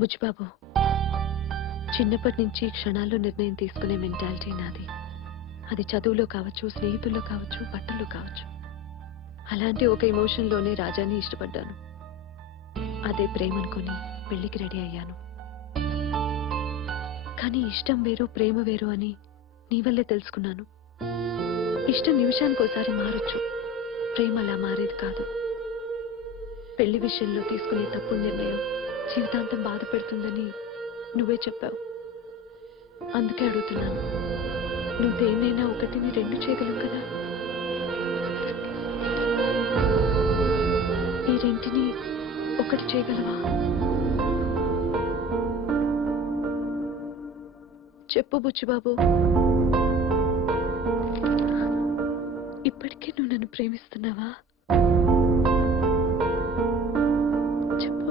బుజ్జిబాబు, చిన్నప్పటి నుంచి క్షణాల్లో నిర్ణయం తీసుకునే మెంటాలిటీ నాది. అది చదువులో కావచ్చు, స్నేహితుల్లో కావచ్చు, బట్టల్లో కావచ్చు. అలాంటి ఒక ఎమోషన్లోనే రాజాని ఇష్టపడ్డాను. అదే ప్రేమ అనుకుని పెళ్లికి రెడీ అయ్యాను. కానీ ఇష్టం వేరు, ప్రేమ వేరు అని నీ వల్లే తెలుసుకున్నాను. ఇష్టం నిమిషానికోసారి మారొచ్చు, ప్రేమ అలా మారేది కాదు. పెళ్లి విషయంలో తీసుకునే తప్పు నిర్ణయం జీవితాంతం బాధ పెడుతుందని నువ్వే చెప్పావు. అందుకే అడుగుతున్నాను, నువ్వు దేన్నైనా ఒకటిని రెండు చేయగలవు కదా? ఈ రెంటిని ఒకటి చేయగలవా? చెప్పు బుచ్చిబాబు. ఇప్పటికే నువ్వు నన్ను ప్రేమిస్తున్నావా? చెప్పు.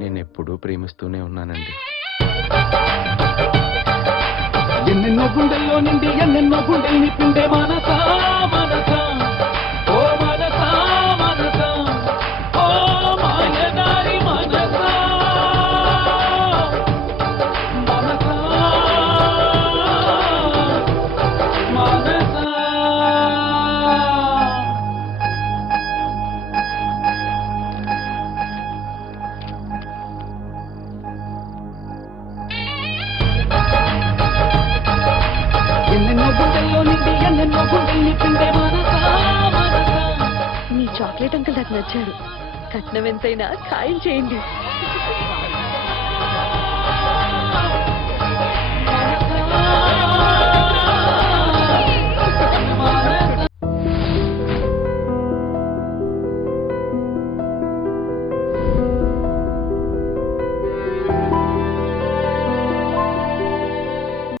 నేనెప్పుడూ ప్రేమిస్తూనే ఉన్నానండి. ఎన్నెన్నో గుండెల్లో నిండి ఎన్నెన్నో గుండెల్ని పిండే మనసా మనసా, ఓ మనసా మనసా, ఓ మాయదారి మనసా మనసా మనసా. ఎన్నెన్నో గుండెల్లో నిండి ఎన్నెన్నో గుండెల్ని పిండే మనసా మనసా. మీ చాక్లెట్ అంకుల్ నాకు నచ్చాడు. కట్నం ఎంతైనా ఖాయం చేయండి.